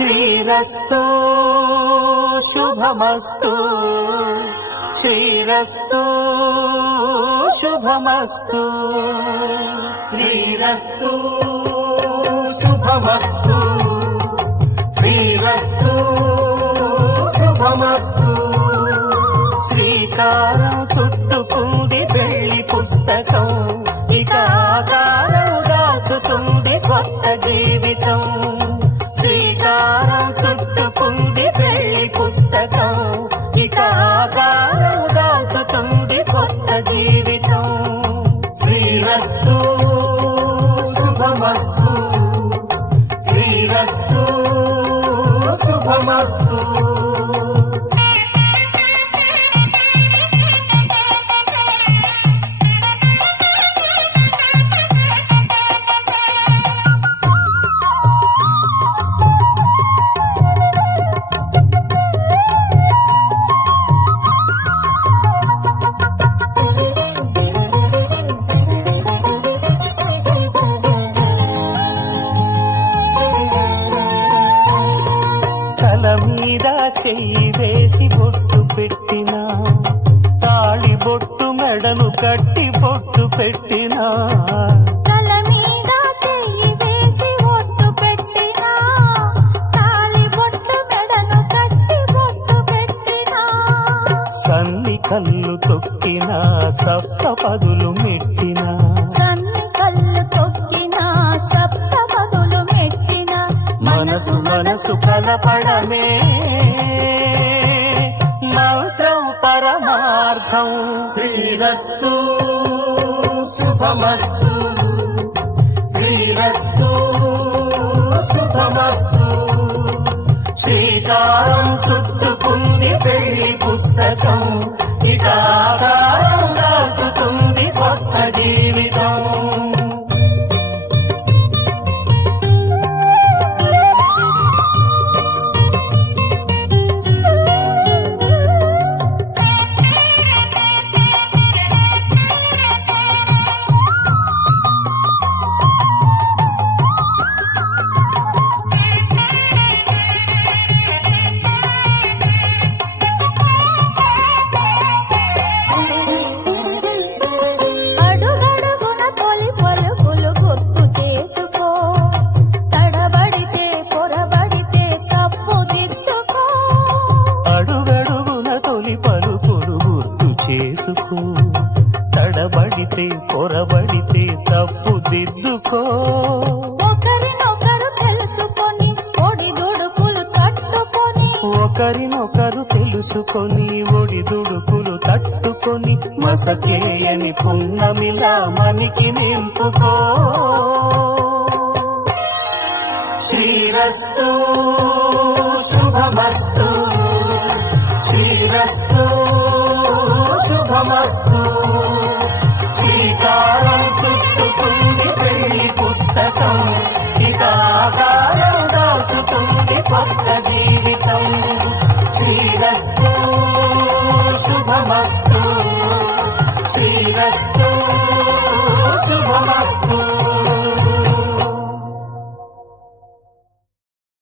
శ్రీరస్తు శుభమస్తు శ్రీరస్తు శుభమస్తు శ్రీరస్తు శుభమస్తు శ్రీరస్తు శుభమస్తు శ్రీకారం చుట్టుకుంది పెళ్లి పుస్తకం ఇక ఆకారం దాచుతుంది కొత్త జీవితం శ్రీకారం చుట్టుకుంది పెళ్లి పుస్తకం ఇక ఆకారం దాచుతుంది కొత్త జీవితం శ్రీరస్తు శుభమస్తు శ్రీరస్తు శుభమస్తు మీద చెయ్యి వేసి బొట్టు పెట్టినా తాళి బొట్టు మెడను కట్టి బొట్టు పెట్టినా తల మీద చెయ్యి వేసి బొట్టు పెట్టినా తాళి బొట్టు మెడను కట్టి బొట్టు పెట్టినా సన్ని కళ్ళు తొక్కినా సప్త పదులు మెట్టినా సన్ని కళ్ళు తొక్కినా సప్త పదులు మెట్టినా మనసు మనసు కలపడమే మంత్రం పరమార్థం శ్రీరస్తు శుభమస్తు శ్రీరస్తు శుభమస్తు శ్రీకారం చుట్టుకుంది పెళ్లి పుస్తకం ఇక ఆకారం దాచుతుంది కొత్త జీవితం తడబడితే పొరబడితే తప్పు దిద్దుకో ఒకరినొకరు తెలుసుకొని ఒడిదుడుకులు తట్టుకొని ఒకరినొకరు తెలుసుకొని ఒడిదుడుకులు తట్టుకొని మసకేయని పున్నమిలా మనికి నింపుకో శ్రీరస్తు శుభమస్తు శ్రీరస్తు శుభమస్తు శ్రీకారం చుట్టుకుంది పెళ్లి పుస్తకం ఇక ఆకారం దాచుతుంది కొత్త జీవితం శ్రీరస్తు శుభమస్తు శ్రీరస్తు శుభమస్తు